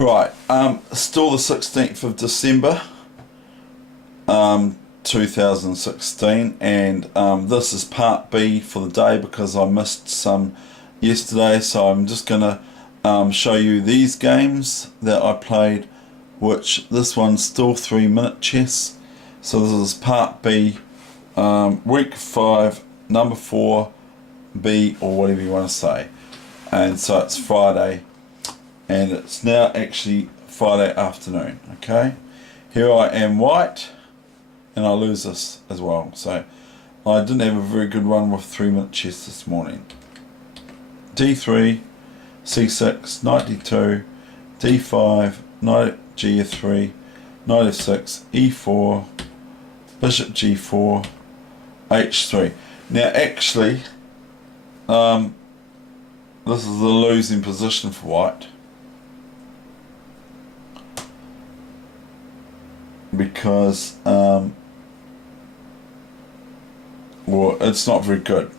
Right, still the 16th of December 2016, and this is part B for the day because I missed some yesterday, so I'm just going to show you these games that I played, which this one's still 3-minute chess. So this is part B, week 5, number 4, B, or whatever you want to say. And so it's Friday, and it's now actually Friday afternoon. Okay, here I am white, and I lose this as well. So I didn't have a very good run with 3-minute chess this morning. D3, C6, knight D2, D5, knight G3, knight F6, E4, bishop G4, H3. Now actually, this is the losing position for white, because well, it's not very good,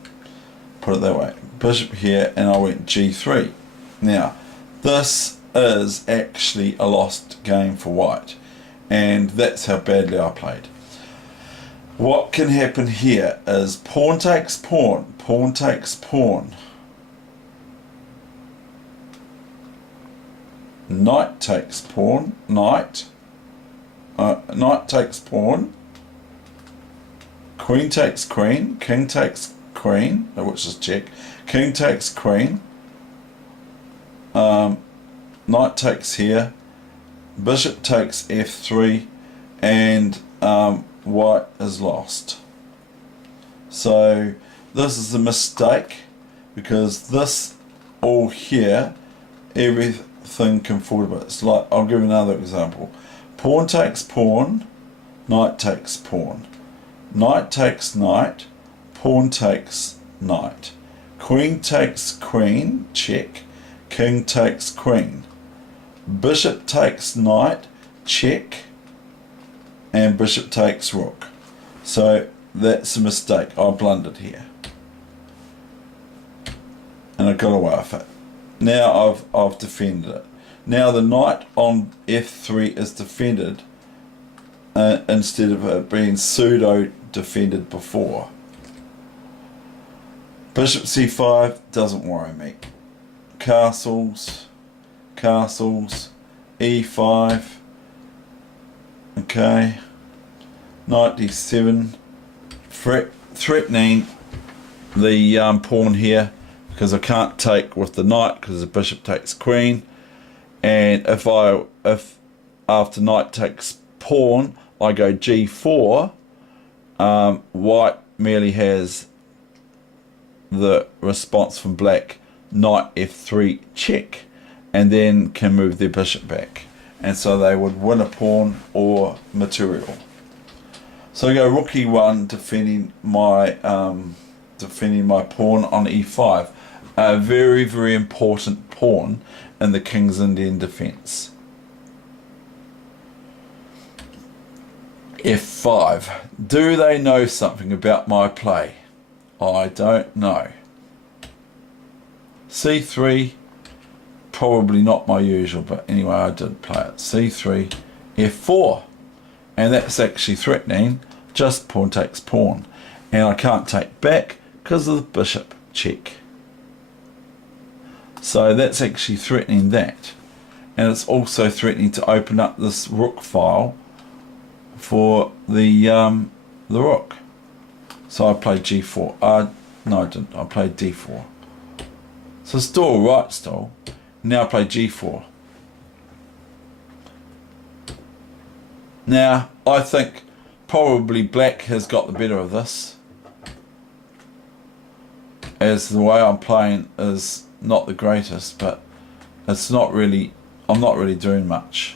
put it that way. Bishop here, and I went G3. Now this is actually a lost game for white, and that's how badly I played. What can happen here is pawn takes pawn, pawn takes pawn, knight takes pawn, knight takes pawn, queen takes queen, king takes queen, which is check, king takes queen, knight takes here, bishop takes F3, and white is lost. So this is a mistake, because this all here, everything can fall to bits. Like, I'll give you another example. Pawn takes pawn, knight takes pawn, knight takes knight, pawn takes knight, queen takes queen, check, king takes queen, bishop takes knight, check, and bishop takes rook. So that's a mistake. I blundered here, and I got away with it. Now I've defended it. Now the knight on F3 is defended instead of it being pseudo defended before. Bishop C5 doesn't worry me. Castles, castles, E5. Okay, knight D7, threatening the pawn here, because I can't take with the knight because the bishop takes queen, and if after knight takes pawn I go G4, white merely has the response from black, knight F3 check, and then can move their bishop back. And so they would win a pawn or material. So I go rook E1, defending my pawn on E5, a very, very important pawn in the King's Indian defence. F5. Do they know something about my play? I don't know. C3. Probably not my usual, but anyway, I did play it. C3, F4, and that's actually threatening just pawn takes pawn, and I can't take back because of the bishop check. So that's actually threatening that, and it's also threatening to open up this rook file for the rook. So I played G4. No, I didn't. I played D4. So still alright still. Now I play G4. Now I think probably black has got the better of this, as the way I'm playing is not the greatest, but it's not really, I'm not really doing much,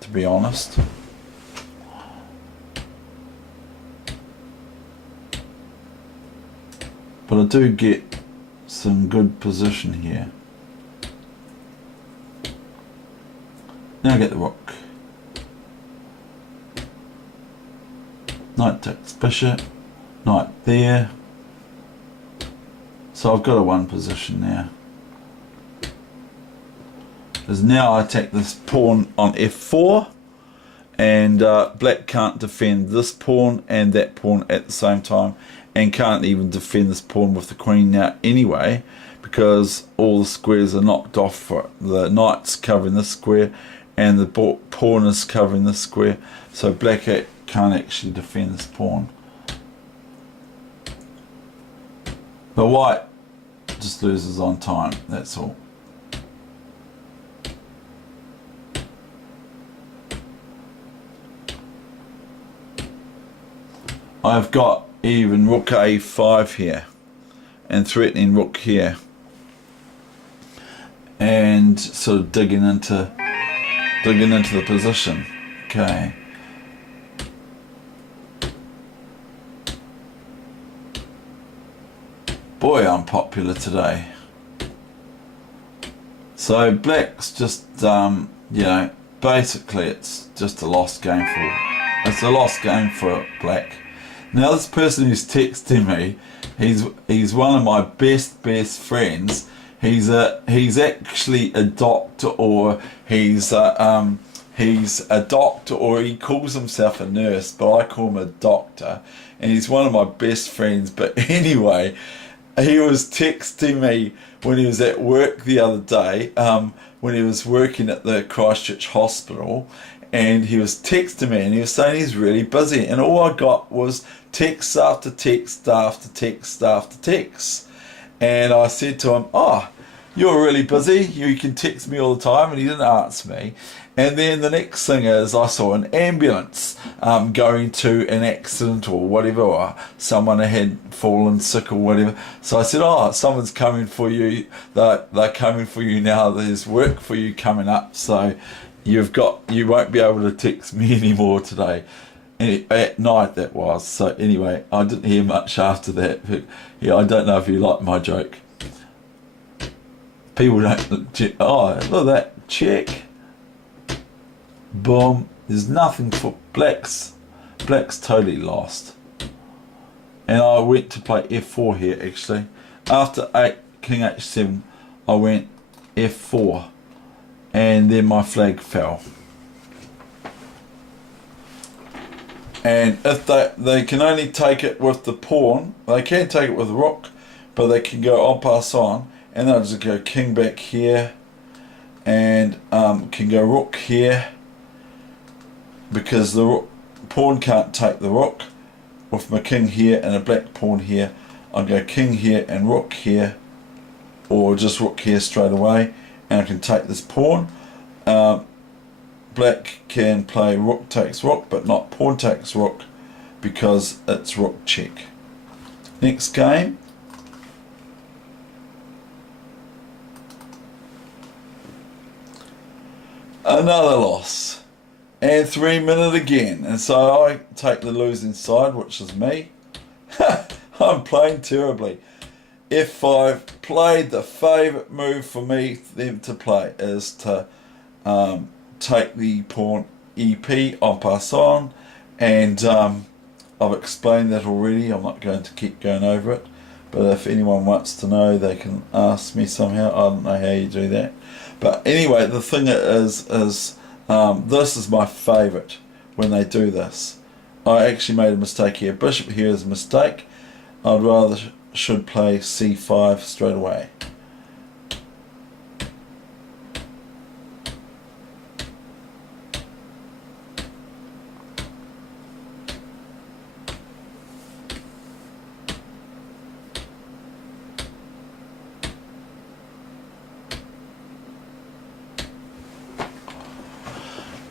to be honest. But I do get some good position here. Now I get the rook. Knight takes bishop, knight there. So I've got a one position now. is now I attack this pawn on f4, and black can't defend this pawn and that pawn at the same time, and can't even defend this pawn with the queen now anyway, because all the squares are knocked off for it. The knight's covering this square and the pawn is covering this square, so black can't actually defend this pawn. But white just loses on time, that's all. I've got even rook a5 here and threatening rook here, and sort of digging into the position. Okay. Boy, I'm popular today. So black's just you know, basically it's just a lost game for black. Now this person who's texting me, he's one of my best friends. He's actually a doctor, or he's a doctor, or he calls himself a nurse, but I call him a doctor, and he's one of my best friends. But anyway, he was texting me when he was at work the other day, when he was working at the Christchurch hospital, and he was texting me and he was saying he's really busy, and all I got was text after text after text after text. And I said to him, oh, you're really busy, you can text me all the time, and he didn't answer me. And then the next thing is I saw an ambulance going to an accident or whatever, or someone had fallen sick or whatever. So I said, oh, someone's coming for you, they're coming for you now, there's work for you coming up, so you won't be able to text me anymore today. At night that was. So anyway, I didn't hear much after that, but yeah, I don't know if you like my joke. People don't, oh, look at that, check, boom, there's nothing for black's totally lost. And I went to play f4 here actually. After king h7, I went f4, and then my flag fell. And if they can only take it with the pawn, they can take it with the rook, but they can go en passant, and they'll just go king back here, and can go rook here, because the pawn can't take the rook. With my king here and a black pawn here, I'll go king here and rook here, or just rook here straight away, and I can take this pawn. Black can play rook takes rook, but not pawn takes rook, because it's rook check. Next game. Another loss. And 3 minute again. And so I take the losing side, which is me. I'm playing terribly. F5 played the favourite move for me, them to play, is to take the pawn EP en passant, and I've explained that already. I'm not going to keep going over it, but if anyone wants to know, they can ask me somehow. I don't know how you do that, but anyway, the thing is this is my favourite when they do this. I actually made a mistake here. Bishop here is a mistake. I'd rather should play c5 straight away.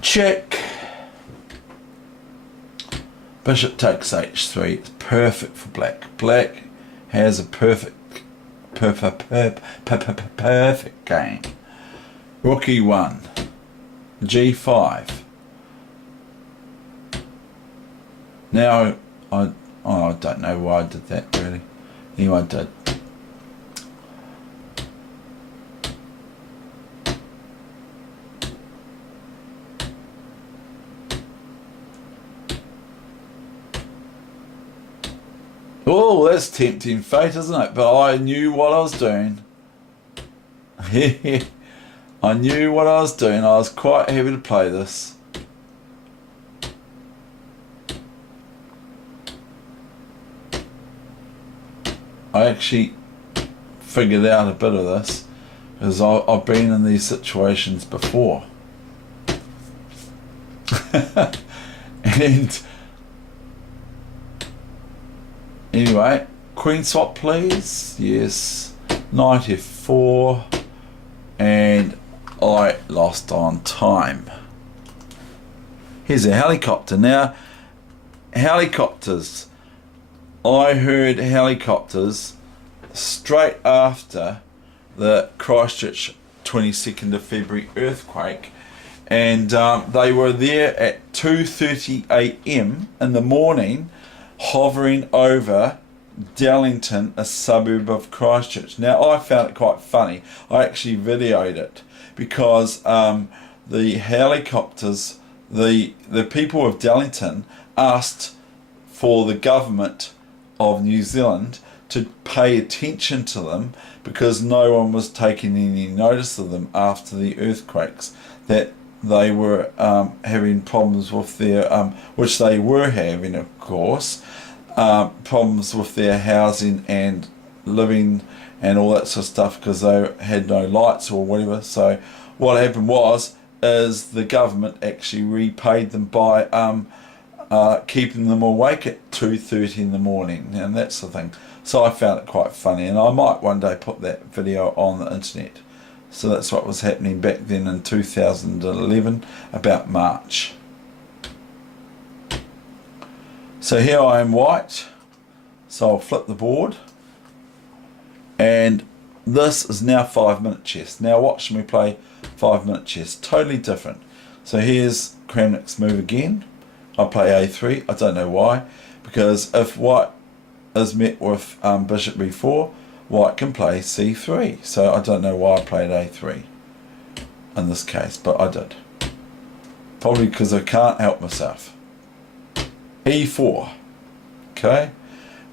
Check. Bishop takes h3. It's perfect for black. Black has a perfect game. Rook e1. g5. Now I don't know why I did that really. Anyway, I did. Oh, that's tempting fate, isn't it? But I knew what I was doing. I knew what I was doing. I was quite happy to play this. I actually figured out a bit of this because I've been in these situations before. And anyway, queen swap please. Yes. Knight f4, and I lost on time. Here's a helicopter. Now, helicopters. I heard helicopters straight after the Christchurch 22nd of February earthquake, and they were there at 2:30 a.m. in the morning, hovering over Dallington, a suburb of Christchurch. Now, I found it quite funny. I actually videoed it because the helicopters, the people of Dallington asked for the government of New Zealand to pay attention to them because no one was taking any notice of them after the earthquakes, that they were having problems with their, which they were having, of course, problems with their housing and living and all that sort of stuff because they had no lights or whatever. So what happened is the government actually repaid them by keeping them awake at 2:30 in the morning, and that's the thing. So I found it quite funny, and I might one day put that video on the internet. So that's what was happening back then in 2011, about March. So here I am white, so I'll flip the board, and this is now 5-minute chess. Now watch me play 5-minute chess, totally different. So here's Kramnik's move again. I play a3, I don't know why, because if white is met with bishop b4, white can play c3. So I don't know why I played a3 in this case, but I did. Probably because I can't help myself. e4. Okay,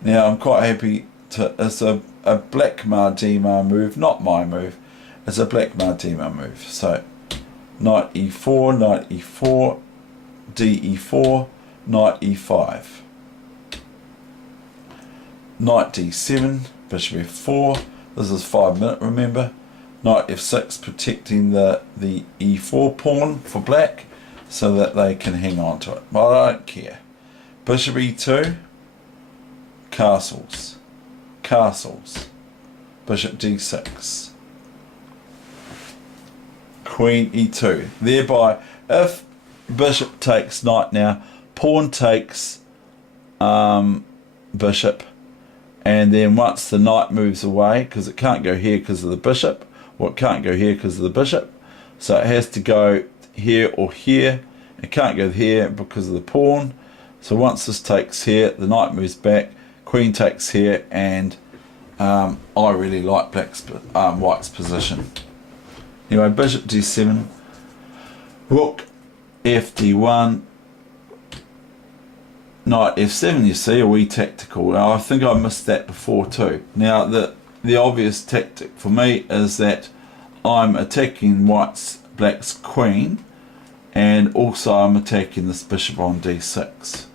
now I'm quite happy to, it's a black Mardima move, not my move, it's a black Mardima move. So knight e4, knight e4, d-e4, knight e5, knight d7, bishop f4, this is 5-minute, remember, knight f6, protecting the e4 pawn for black so that they can hang on to it, but I don't care. Bishop e2, castles, castles, bishop d6, queen e2, thereby if bishop takes knight now, pawn takes bishop, and then once the knight moves away, because it can't go here because of the bishop, or it can't go here because of the bishop, so it has to go here or here, it can't go here because of the pawn. So once this takes here, the knight moves back, queen takes here, and I really like white's position. Anyway, bishop d7, rook fd1, knight f7, you see, a wee tactical. Now, I think I missed that before too. Now, the obvious tactic for me is that I'm attacking black's queen, and also I'm attacking this bishop on d6.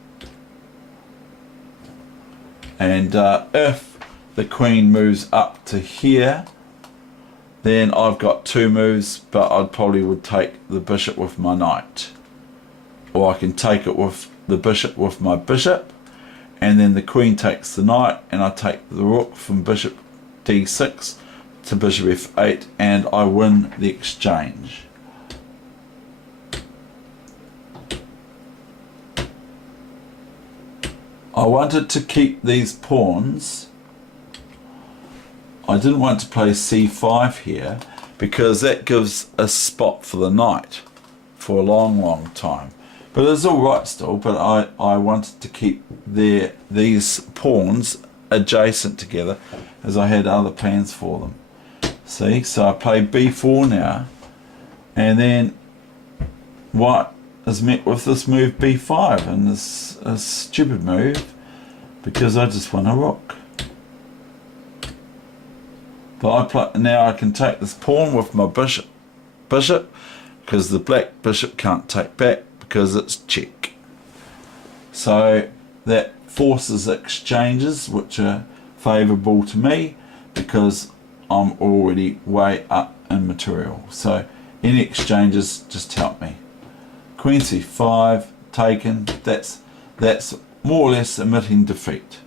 And if the queen moves up to here, then I've got two moves, but I probably would take the bishop with my knight. Or I can take it with the bishop with my bishop, and then the queen takes the knight, and I take the rook from bishop d6 to bishop f8, and I win the exchange. I wanted to keep these pawns. I didn't want to play c5 here because that gives a spot for the knight for a long time. But it's all right still, but I wanted to keep these pawns adjacent together as I had other plans for them. See, so I play b4 now, and then white is met with this move b5, and this a stupid move because I just won a rook. But now I can take this pawn with my bishop bishop, because the black bishop can't take back because it's check. So that forces exchanges which are favourable to me because I'm already way up in material. So any exchanges just help me. Queen c5 taken. That's more or less admitting defeat.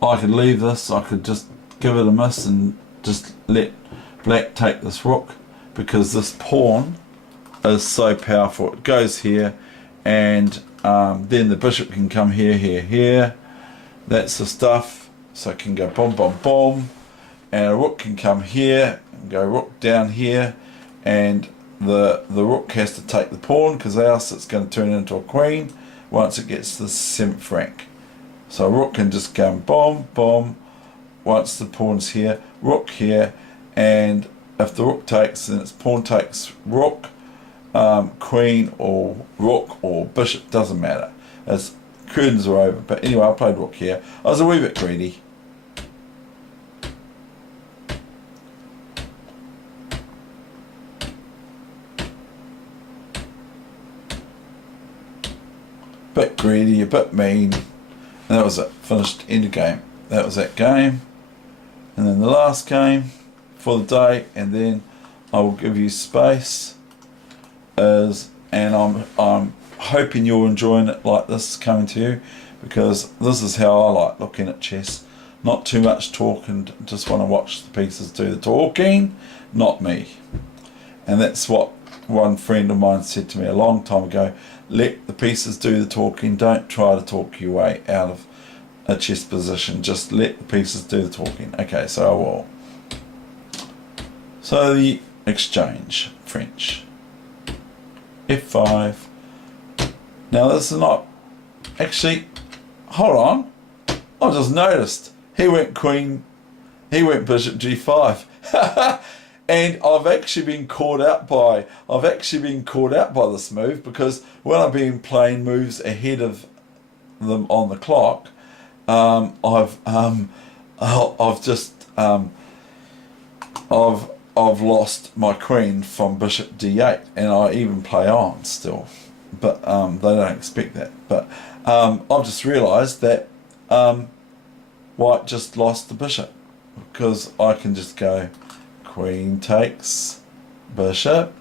I could leave this, I could just give it a miss and just let black take this rook, because this pawn is so powerful. It goes here, and then the bishop can come here, here, here. That's the stuff. So it can go boom, boom, boom, and a rook can come here and go rook down here, and the rook has to take the pawn, because else it's going to turn into a queen once it gets to the 7th rank. So rook can just go boom, boom, once the pawn's here, rook here, and if the rook takes, then it's pawn takes rook, queen or rook or bishop, doesn't matter. As curtains are over. But anyway, I played rook here. I was a wee bit greedy. Bit greedy, a bit mean. And that was it. Finished, end of game. That was that game. And then the last game for the day, and then I will give you space, and I'm hoping you're enjoying it like this coming to you, because this is how I like looking at chess. Not too much talk, and just want to watch the pieces do the talking, not me. And that's what one friend of mine said to me a long time ago: let the pieces do the talking, don't try to talk your way out of a chess position, just let the pieces do the talking. Okay, so I will. So the exchange, French. F5. Now this is not, actually, hold on, I just noticed, he went bishop g5. And I've actually been caught out by this move, because when I've been playing moves ahead of them on the clock, I've lost my queen from bishop d8, and I even play on still, but they don't expect that. But I've just realised that white just lost the bishop, because I can just go queen takes bishop,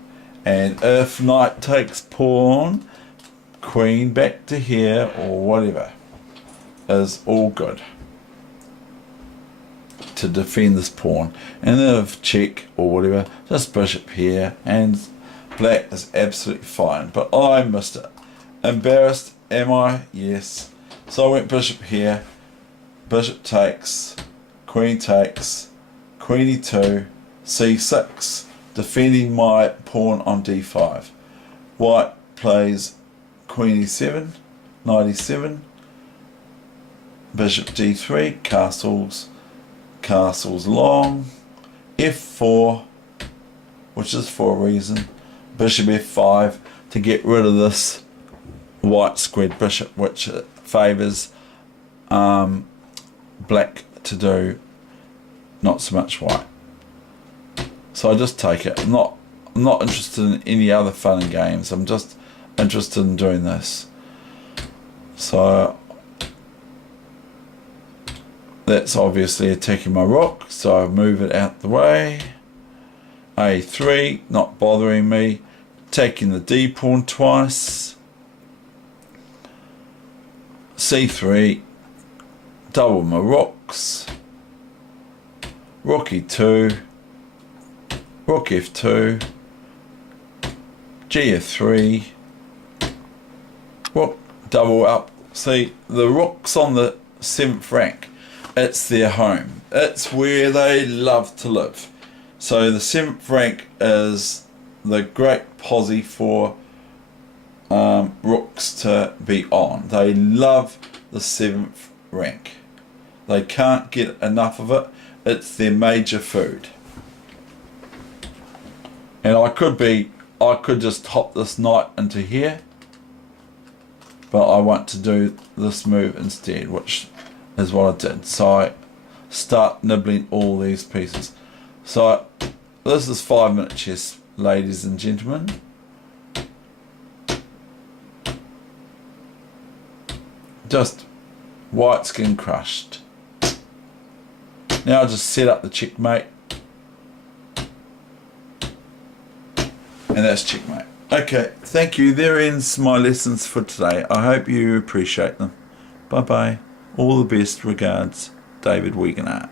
and if knight takes pawn, queen back to here or whatever, is all good to defend this pawn. And then if check or whatever, just bishop here, and black is absolutely fine. But I missed it. Embarrassed, am I? Yes. So I went bishop here, bishop takes, queen takes, queen e2, c6, defending my pawn on d5. White plays queen e7, knight e7, bishop d3, castles long, f4, which is for a reason, bishop f5 to get rid of this white squared bishop, which favours black to do, not so much white. So I just take it. I'm not interested in any other fun and games. I'm just interested in doing this. So that's obviously attacking my rook, so I move it out the way. A3, not bothering me. Taking the d pawn twice. C3, double my rooks. Rook e2, rook f2, gf3, rook double up. See, the rook's on the 7th rank. It's their home. It's where they love to live. So the 7th rank is the great posse for rooks to be on. They love the 7th rank. They can't get enough of it. It's their major food. And I could just hop this knight into here, but I want to do this move instead, which is what I did. So I start nibbling all these pieces. So this is 5-minute chess, ladies and gentlemen. Just white skin crushed. Now I'll just set up the checkmate. And that's checkmate. Okay, thank you. There ends my lessons for today. I hope you appreciate them. Bye bye. All the best regards, David Wegener.